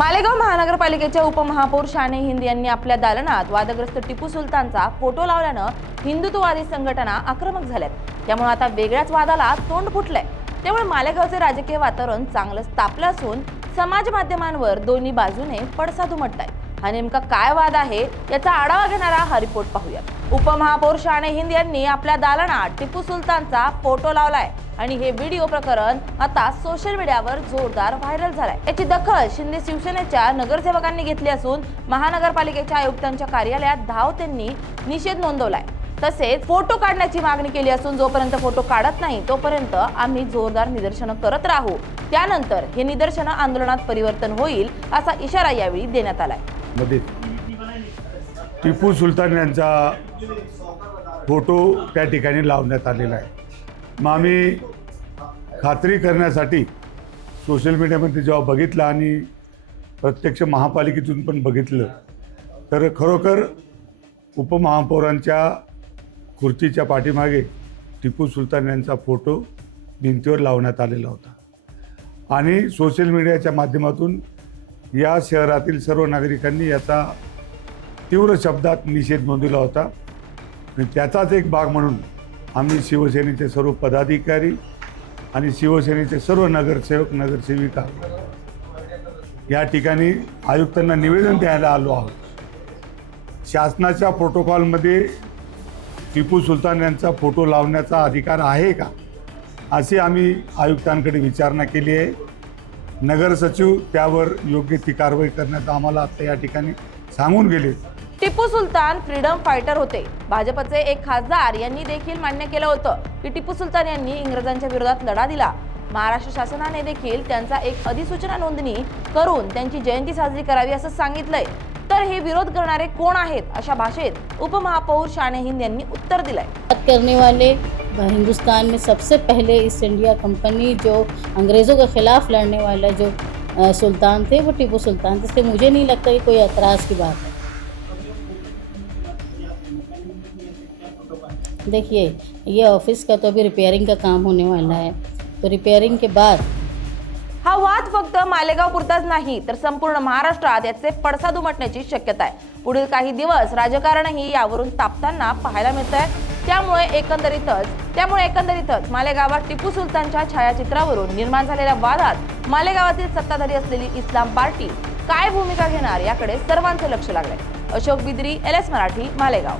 मालेगाव महानगरपालिकेच्या उपमहापौर शाने हिंद यांनी आपल्या दालनात वादग्रस्त टिपू सुलतानचा फोटो लावल्यानं हिंदुत्ववादी संघटना आक्रमक झाल्यात। त्यामुळे आता वेगळ्याच वादाला तोंड फुटलंय। त्यामुळे मालेगावचे राजकीय वातावरण चांगलंच तापलं असून समाज माध्यमांवर दोन्ही बाजूने पडसाद उमटताय। हा नेमका काय वाद आहे याचा आढावा घेणारा हा रिपोर्ट पाहूयात। उपमहापौर शाने हिंद यांनी आपल्या दालनात टिपू सुलतानचा फोटो लावलाय आणि हे व्हिडिओ प्रकरण आता सोशल मीडियावर जोरदार व्हायरल झालाय। याची दखल शिंदे शिवसेनेच्या नगरसेवकांनी घेतली असून महानगरपालिकेच्या आयुक्तांच्या कार्यालयात धाव त्यांनी निषेध नोंदवलाय। तसेच फोटो काढण्याची मागणी केली असून जोपर्यंत फोटो काढत नाही तोपर्यंत आम्ही जोरदार निदर्शनं करत राहू, त्यानंतर हे निदर्शनं आंदोलनात परिवर्तन होईल असा इशारा यावेळी देण्यात आलाय। टिपू सुलतान यांचा फोटो त्या ठिकाणी लावण्यात आलेला आहे। मग आम्ही खात्री करण्यासाठी सोशल मीडियामध्ये जेव्हा बघितलं आणि प्रत्यक्ष महापालिकेतून पण बघितलं तर खरोखर उपमहापौरांच्या खुर्चीच्या पाठीमागे टिपू सुलतान यांचा फोटो भिंतीवर लावण्यात आलेला होता आणि सोशल मीडियाच्या माध्यमातून या शहरातील सर्व नागरिकांनी याचा तीव्र शब्दात निषेध नोंदवला होता। आणि त्याचाच एक भाग म्हणून आम्ही शिवसेनेचे सर्व पदाधिकारी आणि शिवसेनेचे सर्व नगरसेवक नगरसेविका या ठिकाणी आयुक्तांना निवेदन द्यायला आलो आहोत। शासनाच्या प्रोटोकॉलमध्ये टिपू सुलतान यांचा फोटो लावण्याचा अधिकार आहे का, अशी आम्ही आयुक्तांकडे विचारणा केली आहे। नगर सचिव त्यावर योग्य ती कारवाई करण्याचं आम्हाला आता या ठिकाणी सांगून गेले। टिपू सुलतान फ्रीडम फायटर होते। भाजपचे एक खासदार यांनी देखील मान्य केलं होतं की टिपू सुलतान यांनी इंग्रजांच्या विरोधात लढा दिला। महाराष्ट्र शासनाने देखील त्यांचा एक अधिसूचना नोंदणी करून त्यांची जयंती साजरी करावी असं सांगितलंय। तर हे विरोध करणारे कोण आहेत अशा भाषेत उपमहापौर शाने हिंद यांनी उत्तर दिलंय। बात करने वाले हिंदुस्तान में सबसे पहले ईस्ट इंडिया कंपनी जो अंग्रेज़ों के खिलाफ लड़ने वाला जो सुल्तान थे वो टिपू सुल्तान थे। इसलिए मुझे नहीं लगता कि कोई एतराज़ की बात है। देखिए, ये ऑफिस का तो अभी रिपेयरिंग का काम होने वाला है, तो रिपेयरिंग के बाद हा वाद फक्त मालेगाव पुरताच नाही तर संपूर्ण महाराष्ट्रात याचे पडसाद उमटण्याची शक्यता आहे। पुढील काही दिवस राजकारणही यावरून तापताना पाहायला मिळतंय। त्यामुळे एकंदरीतच मालेगावात टिपू सुलतानच्या छायाचित्रावरून निर्माण झालेल्या वादात मालेगावातील सत्ताधारी असलेली इस्लाम पार्टी काय भूमिका घेणार याकडे सर्वांचं लक्ष लागलंय। अशोक बिद्री, LS मराठी, मालेगाव।